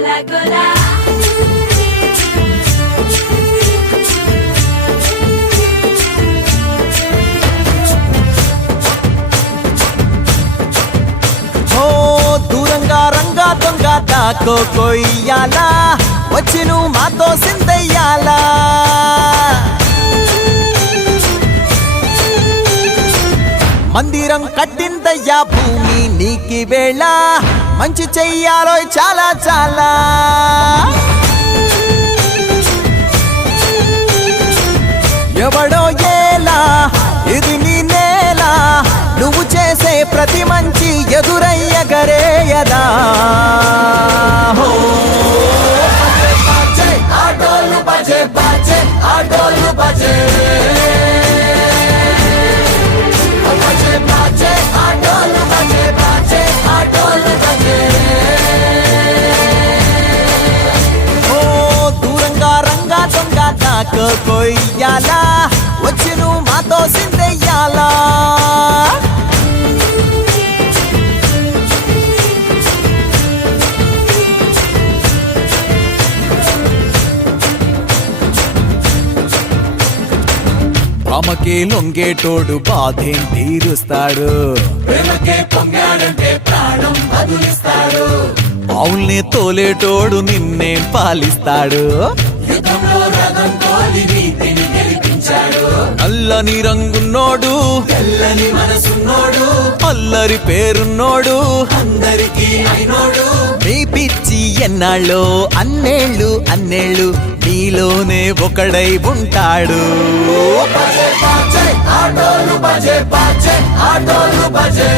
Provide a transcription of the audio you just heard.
గోలా గోలా దూరంగా రంగా దొంగ దాకో కొయ్యాలా వచ్చి నువ్వు మాతో సిందయ్యాలా మందిరం కట్టిందయ్యా భూమి నీకి వేళ మంచి చెయ్యాలో చాలా చాలా ఎవడో ఏలా ఇది నీ నేల నువ్వు చేసే ప్రతి మంచి ఎదురయ్యగరేయదా ఆటోలు బజే బాజే ఆటోలు బజే ఆటోలు బజే బాజే ఆటోలు బజే దూరంగా రంగా దొంగ నాకు కొయ్యాలా వచ్చి నువ్వు మాతో సిందెయ్యాలా ప్రేమకే లొంగేటోడు బాధేం తీరుస్తాడు ప్రేమకే పొంగాడంటే ప్రాణం బదులిస్తాడు పావుల్ని తోలేటోడు నిన్నేం పాలిస్తాడు యుద్ధంలో రథం తోలి నీతిని గెలిపించాడు నల్లని రంగున్నోడు తెల్లని మనసున్నోడు అల్లరి పేరున్నోడు అందరికీ అయినోడు నీ పిచ్చి ఎన్నాళ్ళో అన్నేళ్ళు అన్నేళ్ళు నీలోనే ఒకడై ఉంటాడు ఆటోలు బజే బాజే ఆటోలు బజే